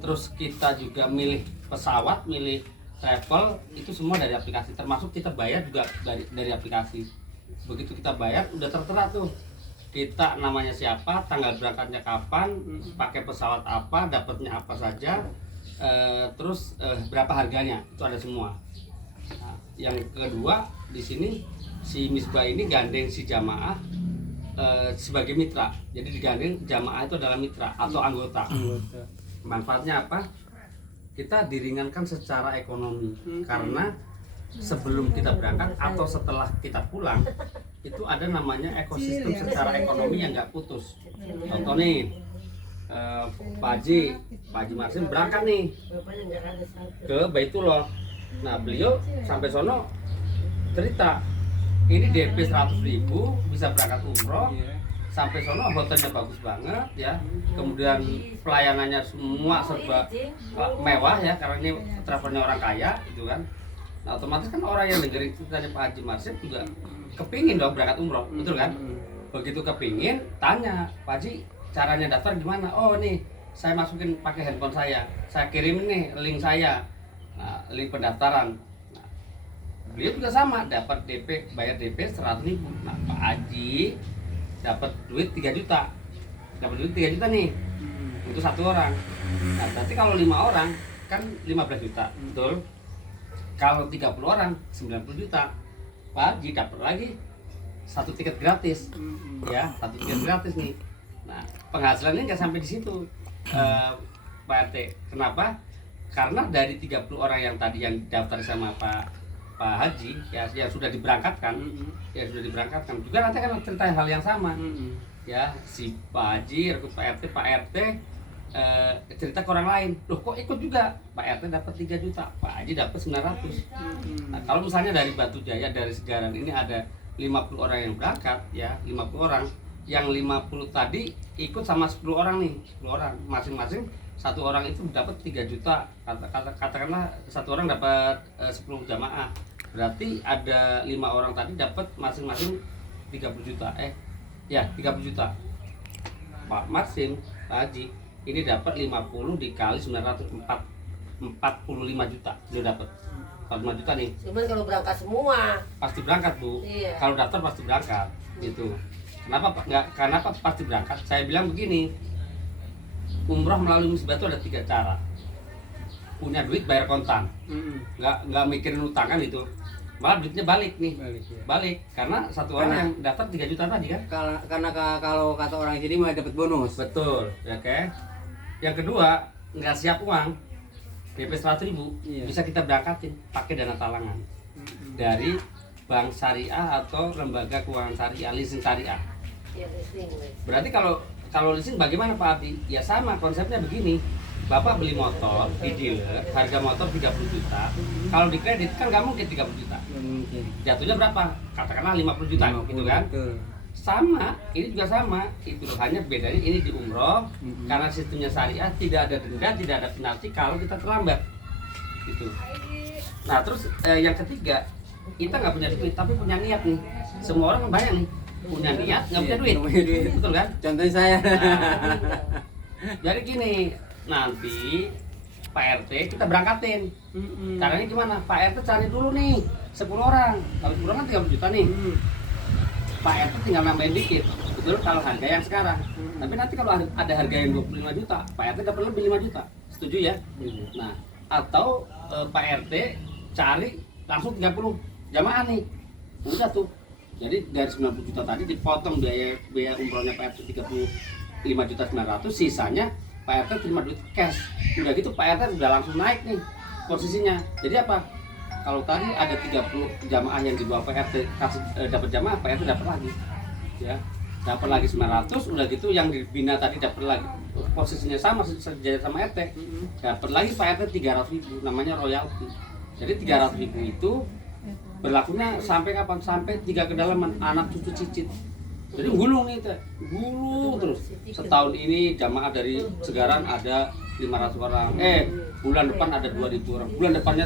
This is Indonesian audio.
terus kita juga milih pesawat, milih travel, itu semua dari aplikasi. Termasuk kita bayar juga dari aplikasi. Begitu kita bayar udah tertera tuh kita namanya siapa, tanggal berangkatnya kapan, pakai pesawat apa, dapatnya apa saja, terus berapa harganya, itu ada semua. Nah, yang kedua di sini si Misbah ini gandeng si jamaah sebagai mitra. Jadi digandeng jamaah itu adalah mitra atau anggota. Manfaatnya apa? Kita diringankan secara ekonomi karena sebelum kita berangkat atau setelah kita pulang itu ada namanya ekosistem secara ekonomi yang nggak putus. Contoh nih, Pak Haji Marsim berangkat nih ke Baitullah. Nah beliau sampai sono cerita, ini DP 100.000 bisa berangkat umroh, sampai sono hotelnya bagus banget ya, kemudian pelayanannya semua serba mewah ya, karena ini travelnya orang kaya gitu kan. Nah otomatis kan orang yang dengerin ceritanya Pak Haji Marsim juga kepingin dong berangkat umroh, betul kan? Begitu kepingin, tanya Pak Haji caranya daftar gimana? Oh nih saya masukin pakai handphone saya kirim nih link saya, nah, link pendaftaran. Nah, beliau juga sama, dapat DP, bayar DP 100.000. Nah Pak Haji dapat duit 3 juta, dapat duit 3 juta nih untuk satu orang. Nah berarti kalau 5 orang kan 15 juta, betul? Kalau 30 orang 90 juta. Pak Haji dapat lagi satu tiket gratis, ya, satu tiket gratis nih. Nah penghasilannya nggak sampai di situ, Pak RT. Kenapa? Karena dari 30 orang yang tadi yang daftar sama Pak Haji ya, yang sudah diberangkatkan, juga nanti akan cerita hal yang sama. Ya, si Pak Haji rekrut Pak RT cerita ke orang lain, loh kok ikut juga, Pak RT dapat 3 juta, Pak Haji dapat 900. Nah, kalau misalnya dari Batu Jaya, dari Segaran ini ada 50 orang yang berangkat ya, 50 orang, yang 50 tadi ikut sama 10 orang nih, 10 orang masing-masing, satu orang itu dapat 3 juta, katakanlah satu orang dapat 10 jamaah, berarti ada 5 orang tadi dapat masing-masing 30 juta, 30 juta. Pak Marsim, Pak Haji ini dapat 50 dikali 945 juta, dia dapat 45 juta nih. Cuman kalau berangkat semua pasti berangkat Bu, iya. Kalau daftar pasti berangkat gitu. Kenapa pasti berangkat? Saya bilang begini, umroh melalui Misbah itu ada 3 cara. Punya duit bayar kontan, nggak mikirin utangan itu, malah duitnya balik nih, balik karena satu orang yang daftar 3 juta tadi kan. Karena kalau kata orang sini mau dapat bonus. Betul, ya kan? Yang kedua, nggak siap uang, DP 100.000 bisa kita berangkatin pakai dana talangan dari bank syariah atau lembaga keuangan syariah, leasing syariah. Berarti kalau leasing bagaimana Pak Abdi? Ya sama konsepnya begini. Bapak beli motor di dealer, harga motor 30 juta. Kalau di kredit kan nggak mungkin 30 juta. Jatuhnya berapa? Katakanlah 50 juta, gitu kan? Sama, ini juga sama. Itu hanya bedanya ini di umroh, karena sistemnya syariah, tidak ada denda, tidak ada penalti kalau kita terlambat. Gitu. Nah terus yang ketiga, kita nggak punya duit tapi punya niat nih. Semua orang bayang nih, punya niat nggak punya duit. Betul kan? Contohnya saya. Nah, jadi gini, nanti Pak RT kita berangkatin. Caranya gimana? Pak RT cari dulu nih 10 orang. Kalau 10 orang kan 30 juta nih. Pak RT tinggal nambahin dikit. Betul kalau harga yang sekarang. Tapi nanti kalau ada harga yang 25 juta, Pak RT dapat lebih 5 juta. Setuju ya? Nah, atau Pak RT cari langsung 30 jamaah nih. Udah tuh. Jadi dari 90 juta tadi dipotong biaya umrohnya Pak RT 35 juta 900, sisanya Pak RT terima duit cash. Udah gitu Pak RT udah langsung naik nih posisinya. Jadi apa? Kalau tadi ada 30 jamaah yang di bawah Pak RT dapat jamaah, Pak RT dapat lagi. Ya. Dapat lagi 900, udah gitu yang dibina tadi dapat lagi. Posisinya sama sejajar sama RT. Dapat lagi Pak RT 300.000, namanya royalti. Jadi 300.000 itu berlakunya sampai kapan? Sampai 3 kedalaman, anak cucu cicit. Jadi gulung nih, gulung terus. Setahun ini jamaah dari Segaran ada 500 orang. Bulan depan ada 2.000 orang. Bulan depannya